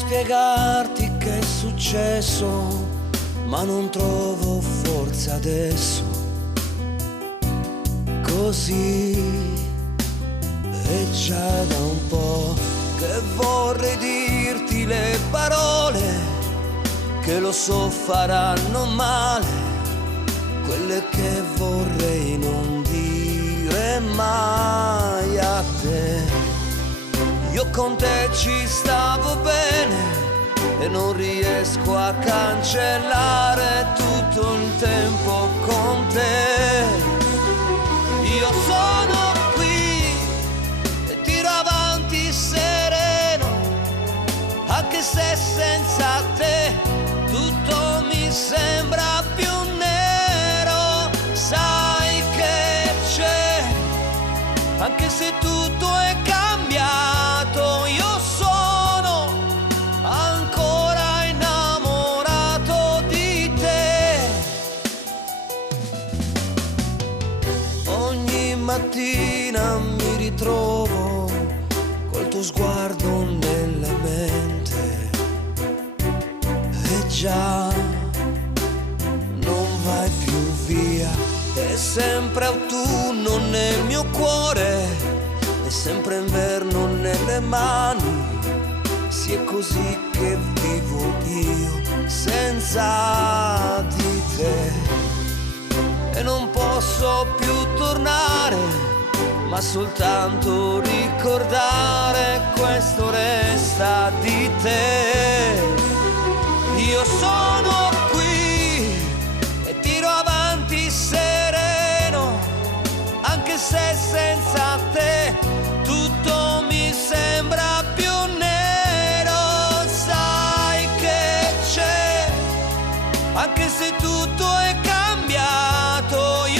spiegarti che è successo, ma non trovo forza adesso. Così è già da un po' che vorrei dirti le parole che lo so faranno male, quelle che vorrei non dire mai a te. Io con te ci stavo bene e non riesco a cancellare tutto il tempo con te. Io sono qui e tiro avanti sereno, anche se senza te tutto mi sembra più nero. Sai che c'è, anche se tutto è cambiato, io sono ancora innamorato di te. Ogni mattina mi ritrovo col tuo sguardo nella mente e già non vai più via. È sempre autunno nel mio cuore, è sempre inverno nelle mani. Sì, è così che vivo io senza di te. E non posso più tornare, ma soltanto ricordare questo resta di te. Io sono qui e tiro avanti sereno, anche se senza te tutto mi sembra più nero. Sai che c'è, anche se tutto è cambiato, io